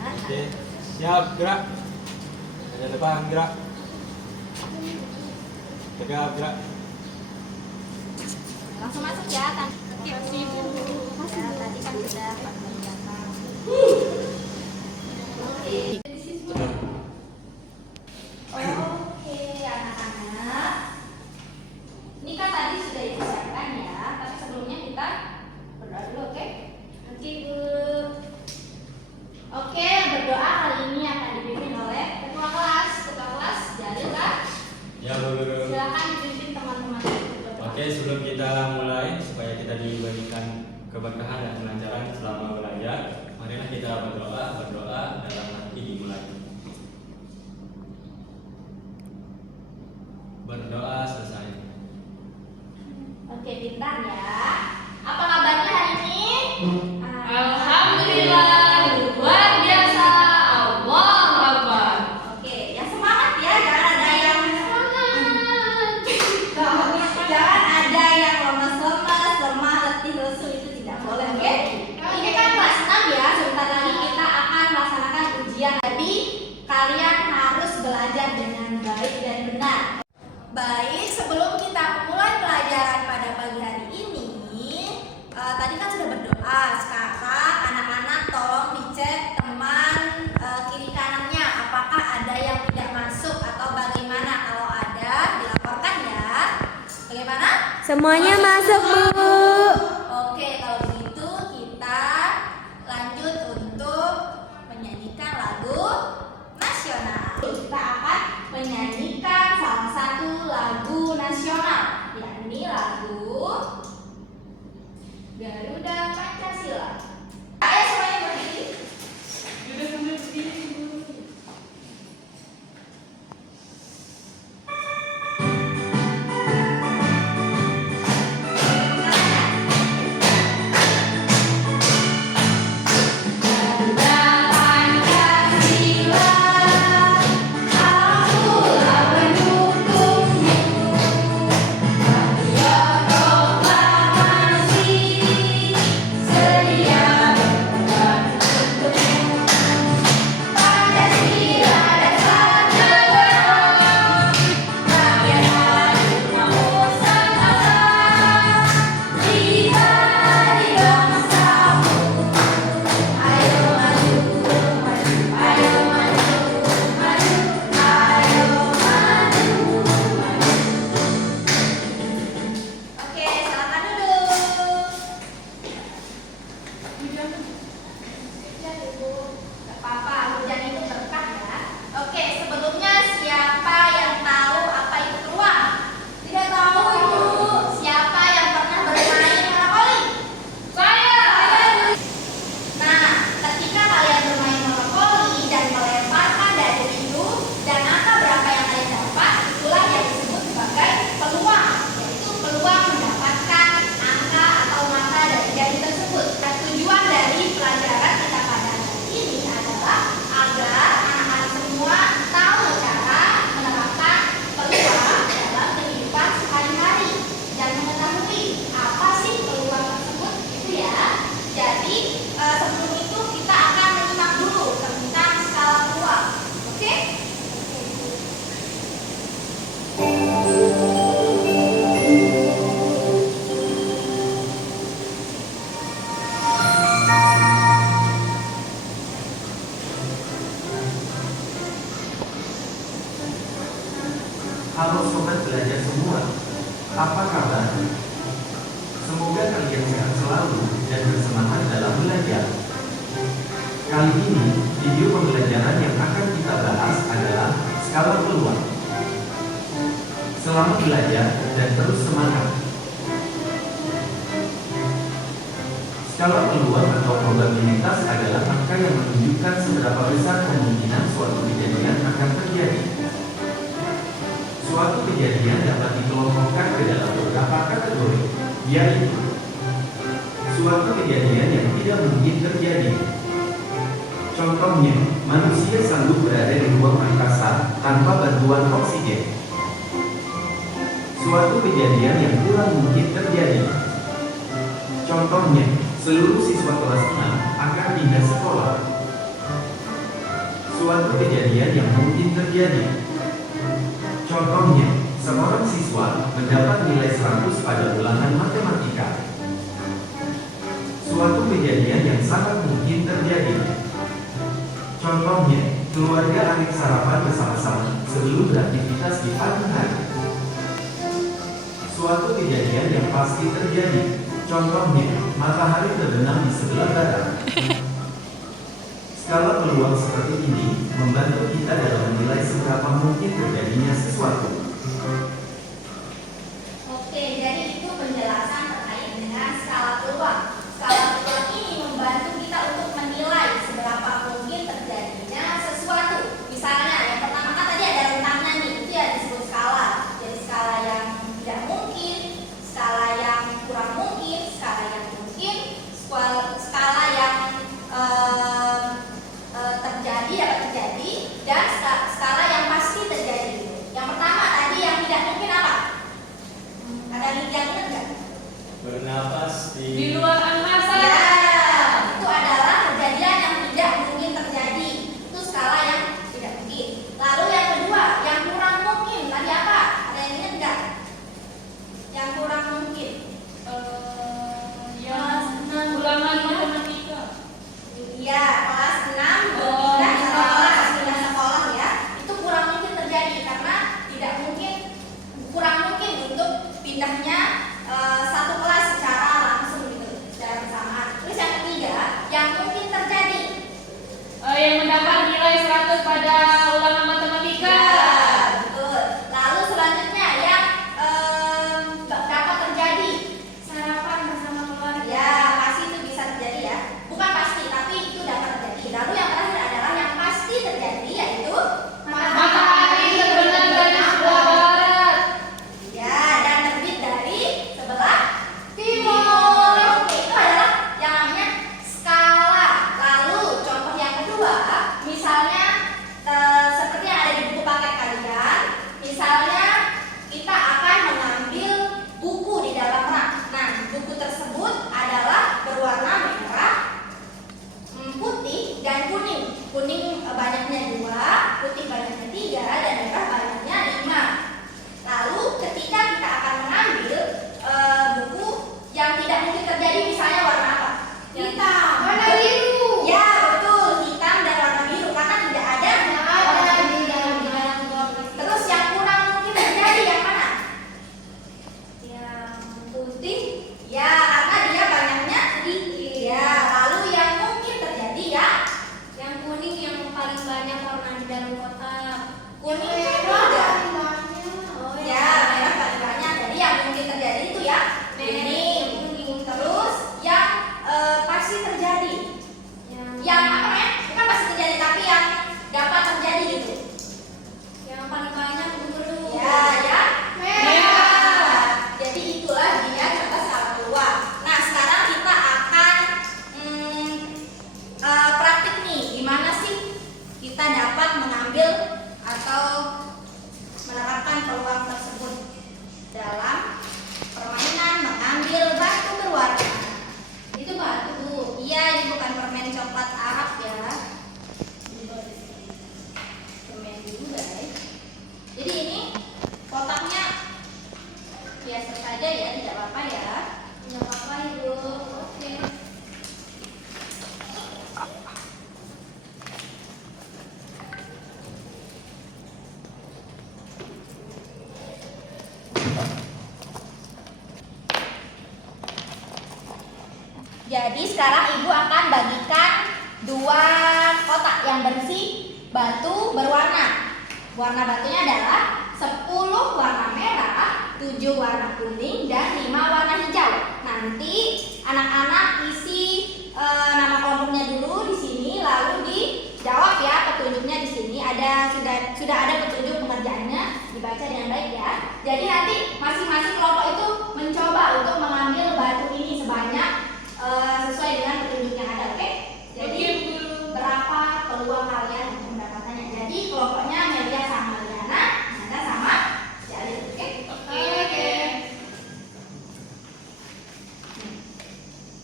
Oke, siap, gerak. Ada depan, gerak. Tegak, gerak. Langsung masuk ya, kan? Ya, tadi kan sudah Pak belakang. Oke. Oke, anak-anak. Ini kan tadi sudah disiapkan ya, tapi sebelumnya kita berdoa dulu, oke? Oke, Bu. Oke, berdoa kali ini akan dipimpin oleh ketua kelas. Ketua kelas, Jalil kan? Ya, Bu Guru. Silakan dipimpin teman-teman. Oke, sebelum kita mulai, supaya kita diberikan keberkahan dan kelancaran selama belajar, marilah kita berdoa dalam hati dimulai. Berdoa selesai. Oke, pintar ya. Apa kabarnya hari ini? Alhamdulillah, luar biasa. Allahu Akbar. Oke, ya semangat ya. Jangan ada yang jangan ada yang lemes-lemes, lemah, letih, lesu, itu tidak boleh, oke? Ini kan kelas 6 ya. Sebentar lagi kita akan melaksanakan ujian. Jadi kalian harus belajar dengan baik dan benar. Baik, sebelum kita mulai pelajaran pada pagi hari ini, tadi kan sudah berdoa. Sekarang anak-anak tolong dicek teman kiri kanannya, apakah ada yang tidak masuk atau bagaimana. Kalau ada, dilaporkan ya. Bagaimana? Semuanya masuk, Bu. Oke, kalau begitu kita lanjut untuk menyanyikan lagu nasional. Kita akan menyanyikan salah satu lagu nasional, yakni lagu Garuda Pancasila. Ayo semuanya berdiri. Sudah sampai berdiri, Bu. Garuda Pancasila, akulah pendukungmu. Garuda proklamasi, sedia berkorban untukmu. Pancasila dasar negara, rakyat harus mau sama-sama. Kita di bangsamu. Ayo maju, maju, ayo maju, maju, ayo maju, maju. Oke, silakan duduk. Hujan Ibu. Gak apa-apa, hujan itu berkah ya. Oke, sebelumnya siapa yang tahu apa itu peluang? Tidak tahu Ibu. Siapa yang pernah bermain monopoli? Saya. Nah, ketika kalian bermain monopoli dan melemparkan dari itu dan angka berapa yang kalian dapat, itulah yang disebut sebagai peluang, yaitu peluang mendapatkan angka atau mata dari jari tersebut. Dan tujuan dari pelajaran kita pada hari ini adalah agar anak-anak semua tahu cara menerapkan peluang dalam kehidupan sehari-hari dan mengetahui apa sih peluang tersebut itu ya. Jadi sebelum itu kita akan menyimak dulu tentang skala peluang. Oke? Halo sobat belajar semua, apa kabar? Semoga kalian sehat selalu dan bersemangat dalam belajar. Kali ini, video pembelajaran yang akan kita bahas adalah skala peluang. Selamat belajar dan terus semangat. Skala peluang atau probabilitas adalah angka yang menunjukkan seberapa besar kemungkinan suatu kejadian akan terjadi. Suatu kejadian dapat dikelompokkan ke dalam beberapa kategori, yaitu suatu kejadian yang tidak mungkin terjadi. Contohnya, manusia sanggup berada di ruang angkasa tanpa bantuan oksigen. Suatu kejadian yang tidak mungkin terjadi. Contohnya, seluruh siswa kelas 6 suatu kejadian yang mungkin terjadi. Contohnya, seorang siswa mendapat nilai 100 pada ulangan matematika. Suatu kejadian yang sangat mungkin terjadi. Contohnya, keluarga Arif sarapan bersama-sama sebelum beraktivitas di pagi hari. Suatu kejadian yang pasti terjadi. Contohnya, matahari terbenam di sebelah barat. Skala peluang seperti ini membantu kita dalam menilai seberapa mungkin terjadinya sesuatu. Oke, jadi itu penjelasan terkait dengan skala peluang. Skala peluang ini membantu kita untuk menilai seberapa mungkin terjadinya sesuatu. Misalnya, yang pertama kan tadi ada rentangnya nih, itu ya disebut skala. Jadi skala yang tidak mungkin, skala yang kurang mungkin, skala yang mungkin, skala yang terjadi dapat terjadi, dan skala yang pasti terjadi. Yang pertama tadi yang tidak mungkin apa? Ada yang ingat nggak? Bernapas Di luar angkasa. Ya, itu adalah kejadian yang tidak mungkin terjadi. Itu skala yang tidak mungkin. Lalu yang kedua, yang kurang mungkin. Tadi apa? Ada yang ingat nggak? Yang kurang mungkin. Ulangan matematika. Iya, kelas 6 pindah sekolah ya. Itu kurang mungkin terjadi karena tidak mungkin, kurang mungkin untuk pindahnya satu kelas secara langsung gitu, secara bersamaan. Terus yang ketiga, yang mungkin terjadi. Yang mendapat nilai 100 pada ulangan matematika. Ya, betul. Lalu selanjutnya yang dapat terjadi. Sarapan bersama keluarga. Ya, pasti itu bisa terjadi ya. Bukan pasti, tapi itu dapat terjadi. Lalu yang terakhir adalah yang pasti terjadi, yaitu Matahari terbenam dari sebelah barat. ya, dan terbit dari sebelah timur. Oke, itu adalah yang namanya skala. Lalu contoh yang kedua, misalnya seperti yang ada di buku paket kalian, misalnya kita akan mengambil buku di dalam rak. Nah, buku tersebut adalah berwarna merah, putih, dan kuning. Kuning banyaknya 2, putih banyaknya 3, dan merah banyaknya 5. Lalu ketika kita akan mengambil buku yang tidak mungkin terjadi, misalnya warna apa? Hitam. Warna biru. Ya, betul, hitam dan warna biru karena tidak ada di dalam. Terus yang kurang mungkin terjadi yang mana? Yang putih. Ya, karena dia banyaknya sedikit. Ya, lalu yang mungkin terjadi ya? Yang kuning yang paling banyak warna di dalam kotak. Kuning juga. Ya, merah paling banyak. Jadi yang mungkin terjadi itu ya kuning. Terus yang pasti terjadi. Yang apa namanya? Bukan pasti terjadi, tapi yang dapat terjadi gitu. Yang paling banyak biru. Ya, ya. Merah. Jadi itulah dia contoh skala peluang. Nah, sekarang kita akan praktik nih. Gimana sih kita dapat mengambil atau menerapkan peluang tersebut dalam permainan mengambil batu berwarna. Itu batu. Iya, ini bukan permen coklat Arab ya. Permen dulu guys. Jadi ini kotaknya biasa saja ya, tidak apa-apa ya. Tidak apa-apa Ibu. Oke. Jadi sekarang Ibu akan bagikan 2 kotak yang berisi batu berwarna. Warna batunya adalah 10 warna merah, 7 warna kuning, dan 5 warna hijau. Nanti anak-anak isi nama kelompoknya dulu di sini, lalu dijawab ya petunjuknya di sini. Sudah ada petunjuk pengerjaannya, dibaca dengan baik ya. Jadi nanti masing-masing kelompok itu mencoba untuk mengambil batu ini sebanyak sesuai dengan petunjuk yang ada, oke? Jadi berapa peluang kalian untuk mendapatkannya? Jadi kelompoknya Melia sama Liana, Nanda sama Jalil, oke? Oke.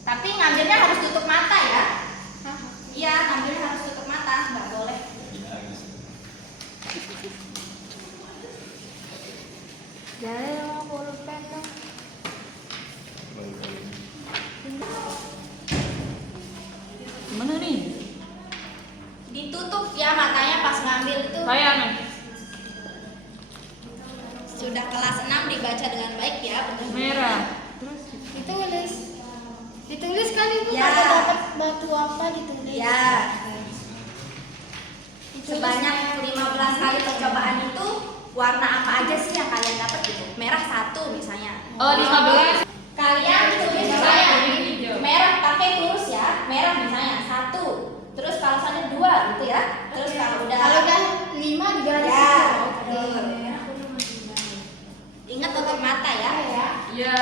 Tapi ngambilnya harus tutup mata ya. ya matanya pas ngambil itu. Saya men. Sudah kelas 6 dibaca dengan baik ya, benar. Merah. Ditulis kan ibu Ya. kalau dapat batu apa ditulis. Ya. Sebanyak 15 kali percobaan itu warna apa aja sih yang kalian dapat gitu? Merah 1 misalnya. Oh 15. Kalian tulis misalnya merah pakai lurus ya. Merah misalnya 1. Terus kalau misalnya 2 gitu ya. Terus kalau udah 5 digaris. Ya, Oke. betul. Ingat tutup mata ya. Iya.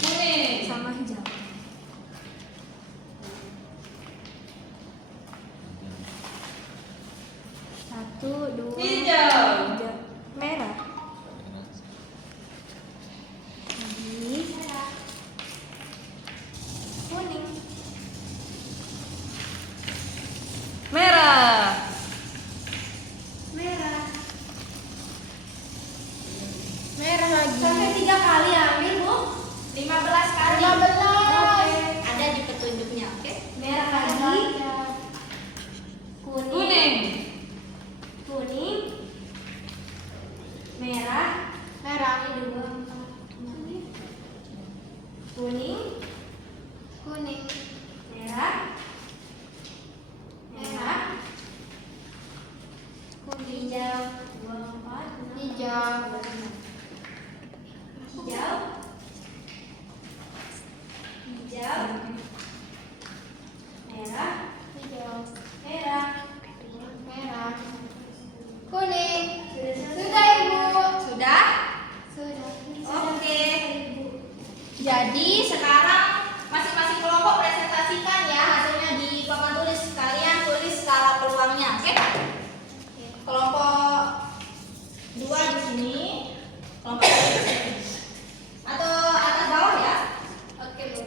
Kuning. Sama hijau. Satu, dua, Hijau. tiga. Merah. Lagi. Kuning. Merah. Merah. Merah lagi. Sampai 3 kali ambil Bu. 15 kali. 15. Ada di petunjuknya, oke? Merah Lagi. lagi. Kuning. Kuning. Merah. Merah. Ini 2, 4, 6. Kuning. Kuning. Merah. Merah. Kuning. Hijau. 2, 4, 6. Hijau. Hijau. Hijau. Merah. Hijau. Merah. Merah. Kuning. Sudah Sudah ibu. Sudah? Sudah. Oke. Jadi sekarang masing-masing kelompok presentasikan ya hasilnya di papan tulis. Kalian tulis skala peluangnya, oke? Kelompok 2 di sini, kelompok 1 di sini. Atau atas bawah ya? Oke, Bu.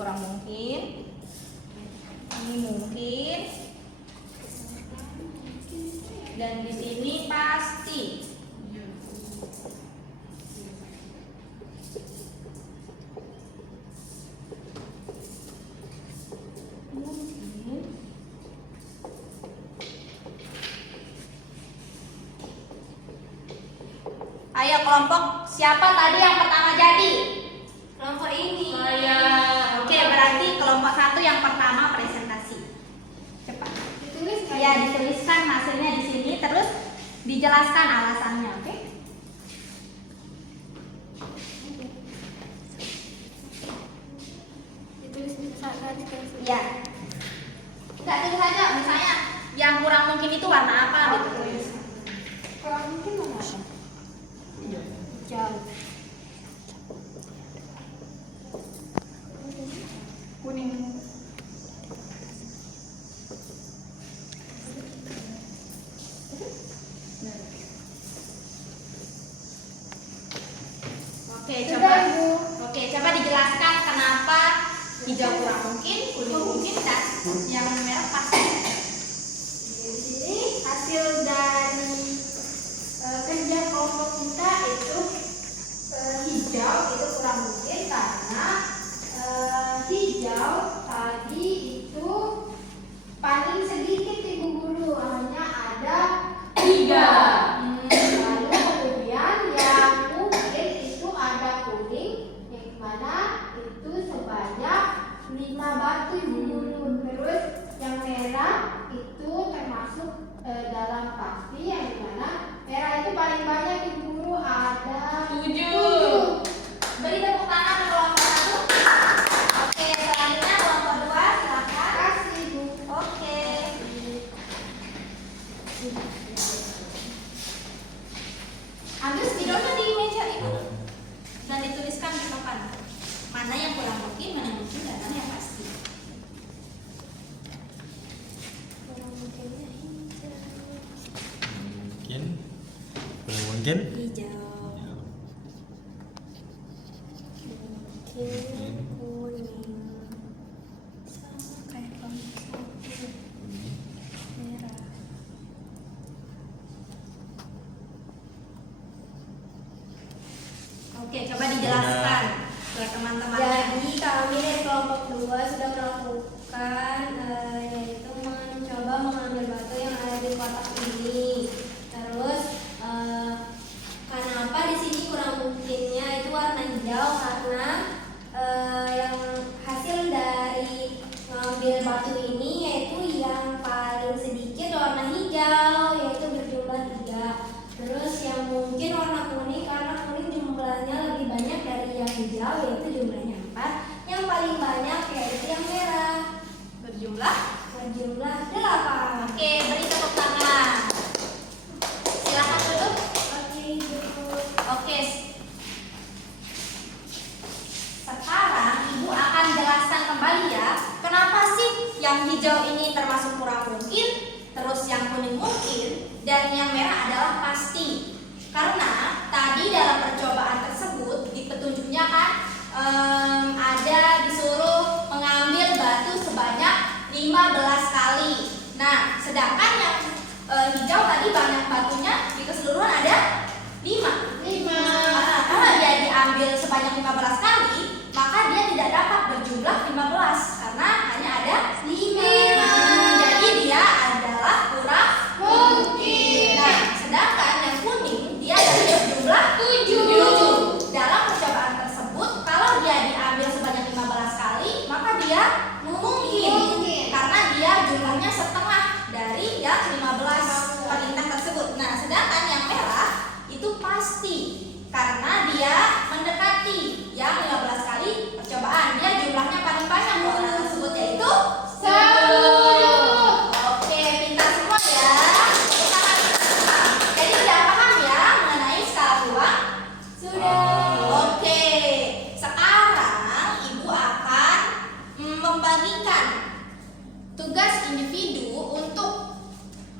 Kurang mungkin. Ini mungkin. Dan di sini pasti. Mungkin. Ayo kelompok siapa tadi yang pertama jadi? Kelompok ini. Saya. Oke, berarti kelompok 1 yang pertama presentasi. Cepat. Ditulis kan? Ya, dituliskan hasilnya di sini terus dijelaskan alasannya, oke? Ditulis garis garis. Ya. Enggak tulis aja misalnya yang kurang mungkin itu warna apa gitu. Kurang mungkin mana apa? Hijau. Kuning. Oke, Sudah coba. ibu. Oke, coba dijelaskan kenapa hijau kurang mungkin, kuning mungkin dan yang merah pasti. Di sini hasil dari kerja kelompok kita itu hijau itu kurang mungkin karena hijau tadi itu paling sedikit ibu guru, hanya ada 3. Lalu kemudian yang mungkin itu ada kuning yang mana itu sebanyak 5 batu ibu guru. Terus yang merah itu termasuk dalam pasti yang mana merah itu paling banyak ibu guru, ada 7. Beri tepuk tangan ke kelompok 1. Oke, selanjutnya kelompok 2 silakan. Kasih ibu. Oke. Ambil spidolnya di meja ibu dan dituliskan di papan. Mana yang kurang mungkin, mana yang mungkin, dan mana yang pasti. Kurang mungkinnya hijau. Mungkin. Belum mungkin. Hijau. Mungkin kuning. Sama kayak kelompok 1. Merah. Oke, coba dijelaskan ke teman-teman. Jadi kami dari kelompok 2 sudah melakukan yaitu mencoba mengambil batu yang ada di kotak ini. Terus kenapa di sini kurang mungkinnya itu warna hijau karena yang hasil dari mengambil batu ini yaitu yang paling sedikit warna hijau yaitu berjumlah 3. Terus yang mungkin warna kuning karena kuning jumlahnya lebih banyak dari yang hijau yaitu jumlahnya 4. Yang paling banyak yaitu yang merah Berjumlah. 8. Oke, beri tepuk tangan. Silakan duduk. Oke, Ibu. Oke. Sekarang Ibu akan jelaskan kembali ya, kenapa sih yang hijau ini termasuk kurang mungkin, terus yang kuning mungkin, dan yang merah adalah pasti. Karena tadi dalam percobaan tersebut di petunjuknya kan ada disuruh mengambil batu sebanyak 15 kali. Nah, sedangkan yang hijau tadi banyak batunya di keseluruhan ada 5. Karena dia diambil sebanyak 15 kali, maka dia tidak dapat berjumlah 15 karena hanya ada 5. Jadi dia adalah kurang mungkin. Nah, sedangkan yang kuning dia dari berjumlah 7. Dalam percobaan tersebut, kalau dia diambil sebanyak 15 kali, maka dia mungkin karena dia jumlahnya setengah dari yang 15 perintah tersebut. Nah, sedangkan yang merah itu pasti karena dia mendekati yang 15 kali percobaan. Dia jumlahnya paling banyak warna tersebut yaitu 10. Oke, pintar semua ya. Jadi sudah paham ya mengenai skala peluang? Oke, sekarang Ibu akan membagikan tugas individu untuk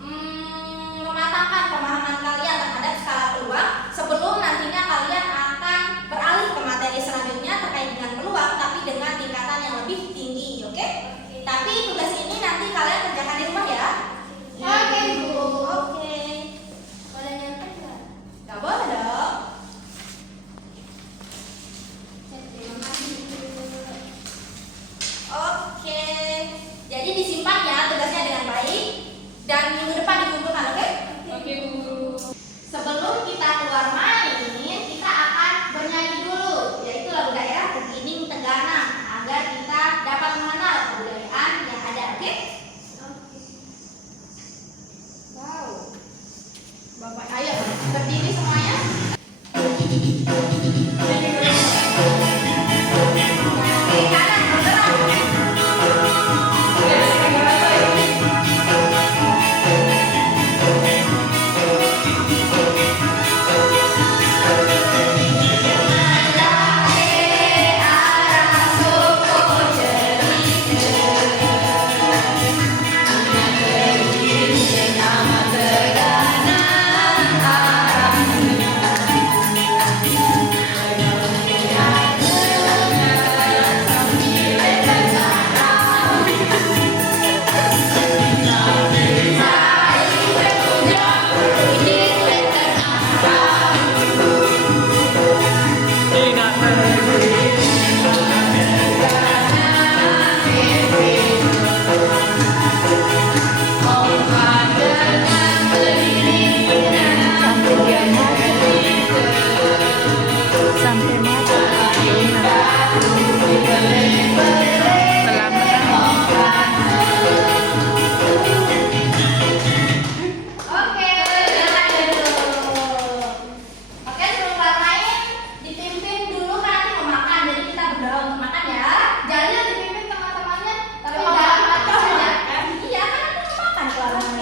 mematangkan pemahaman kalian terhadap skala peluang sebelum nantinya kalian akan beralih ke materi selanjutnya terkait dengan peluang tapi dengan tingkatan yang lebih tinggi, oke? Tapi tugas ini nanti kalian kerjakan di rumah ya. Oke, Bu. Oke. Boleh nyontek nggak? Gak boleh dong. Terima kasih, Ibu. Oke. Jadi disimpan ya tugasnya dengan baik dan minggu depan dikumpulkan, oke? Oke, Bu. Sebelum kita keluar main, kita akan bernyanyi dulu, yaitu lagu daerah Tegining Tenganan, agar kita dapat mengenal kebudayaan yang ada, oke? Wow. Bapak, ayo berdiri semuanya. Oke, kanan bergerak. Oke, silakan duduk. Oke, sebelum keluar main, dipimpin dulu kan nanti mau makan, jadi kita berdoa untuk makan ya. Jangan dipimpin teman-temannya, tapi jangan makan saja. Iya, kan nanti mau makan keluar main.